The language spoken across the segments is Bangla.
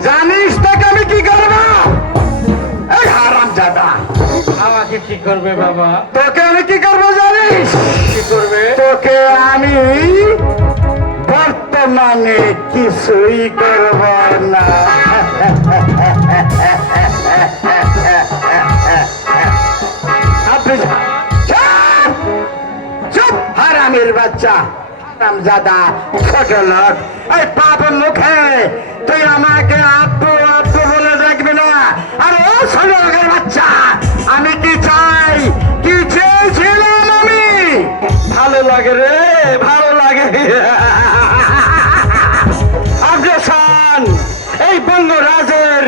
জানিস তোকে আমি কি করব? এই হারাম জাদা। আমাকে কি করবে বাবা? তোকে আমি কি করব জানিস? কি করবে? তোকে আমি বর্তমানে কিছুই করব না। চুপ! হারামের বাচ্চা। হারামজাদা ছোট লোক। এই পাপের মুখে লাগে রে ভালো লাগে। আগ্রাসান এই বঙ্গরাজের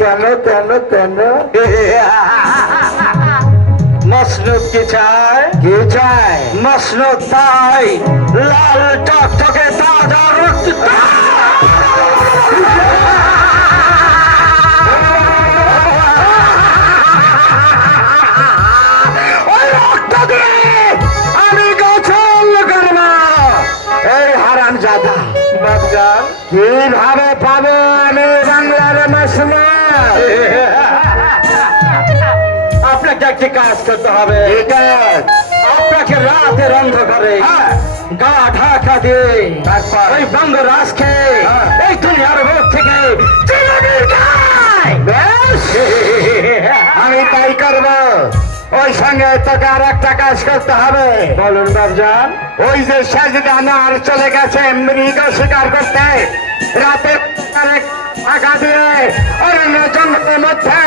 কেন কেন কেন? মসনদ কি চায়? কি চাই মসনদ তাই লাল টকটকে তাজা বাবজান কীভাবে পাবো আমি বাংলার আপনাকে একটি কাজ করতে হবে আপনাকে রাতের অন্ধকারে হ্যাঁ। গা ঢাকা দিয়ে? ওই বঙ্গরাজকে হ্যাঁ। ওই সঙ্গে তোকে আর একটা কাজ করতে হবে। বলুন বাবজান ওই যে সাজদানা আর চলে গেছে মৃগ শিকার করতে। রাতে আঘাত দিয়ে অরণ্য জঙ্গলের মধ্যে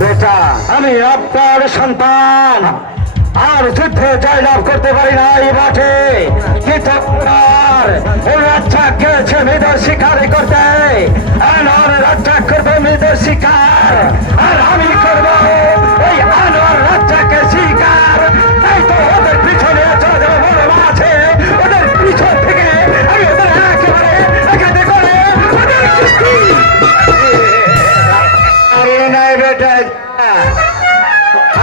বেটা, আমি আপনার সন্তান। আর যুদ্ধে জয়লাভ করতে পারি না এই মাঠে। কিন্তু আপনার রাজ্জাক গেছে মেয়েদের শিকার করতে। আর রাজ্জাক করবে মেয়েদের শিকার। এটা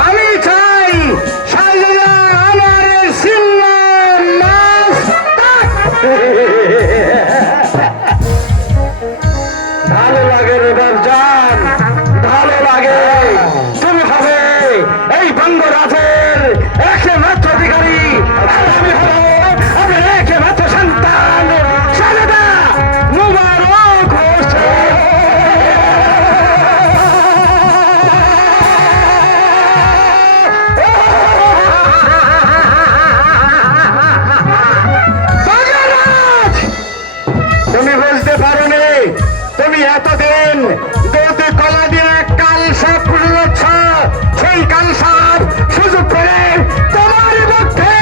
আমি চাই শাহজাদা আমার সিল্লা মাছ বলেন দুটি কলা দিয়ে কাল সাপ পুজোচ্ছ সেই কাল সাপ সুযোগ করে তোমার মধ্যে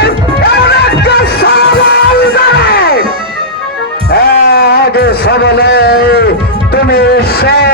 আগে সবলে তুমি সেই